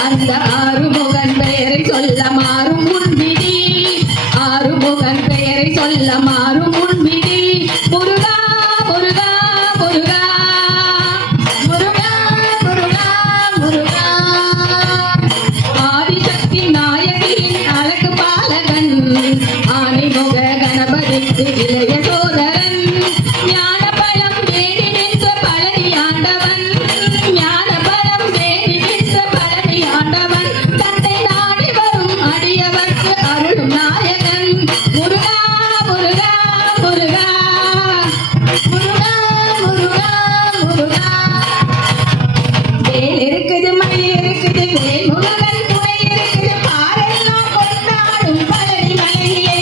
அந்த ஆறுமுகன் பெயரை சொல்ல மாறும் முன்விதி ஆறுமுகன் பெயரை சொல்ல மாறும் முன்விதி முருகா முருகா முருகா முருகா முருகா முருகா ஆதிசக்தி நாயகியின் அழகு பாலகன் ஆணிமுக கணபதிக்கு இளைய சோதரன் ஞான பலம் வேடி நின்ற பழனி ஆண்டவன் ஞான பலம் வேடி நின்ற பழனி ஆண்டவன் தன்னை நாடி வரும் அடியவர்க்கு அருளும் நாயகன் முருகா முருகா முருகா முருகா முருகா முருகா வேல் இருக்குது மயில் இருக்குது வேல் முருகன் துணை இருக்குது பாரெல்லாம் கொண்டாடும் பழனி மலையிலே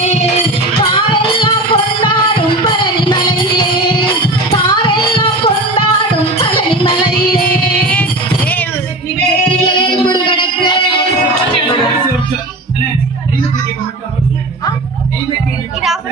பாரெல்லாம் கொண்டாடும் பழனி மலையிலே பாரெல்லாம் கொண்டாடும் பழனி மலையிலே வேல் முருகனுக்கு எல்லாம்